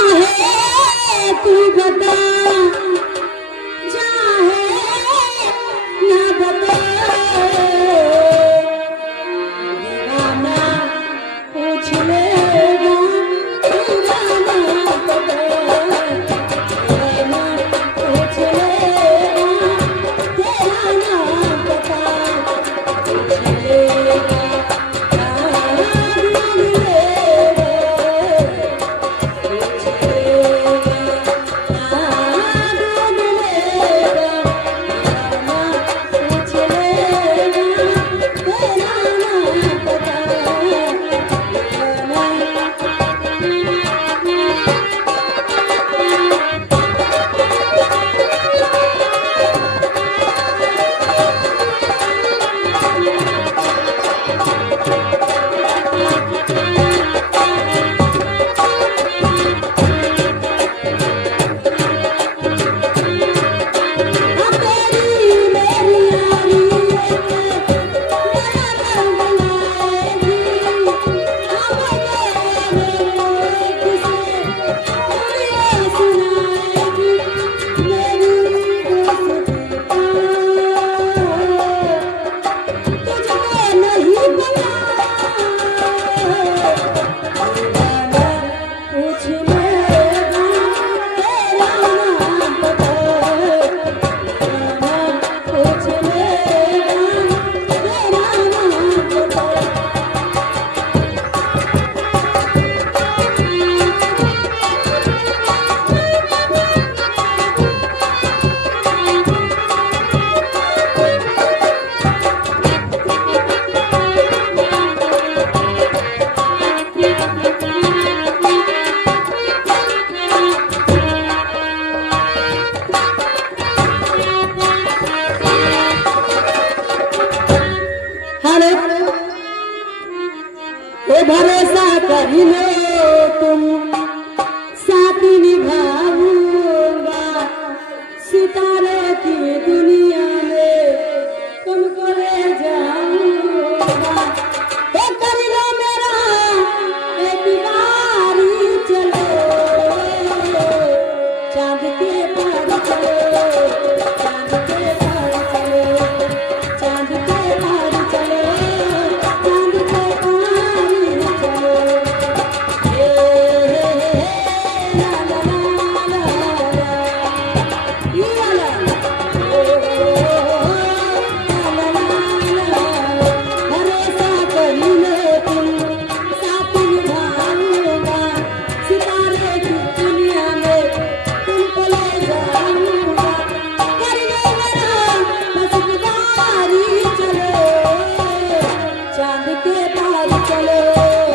चाहे तू बता, चाहे ना बता, दीवाना पूछ लेगा, दीवाना बता, दीवाना पूछ लेगा, तेरा नाम बता, पूछ लेगा, भरोसा कर लो तुम, साथ निभाऊंगा, सितारे की दुनिया में तुमको ले जाऊंगा। कर लो मेरा एक बारी, चलो चांद के पार चलो, चांद के पार चलो, चांद के पार चलो, चांद के चांद के पार चलो।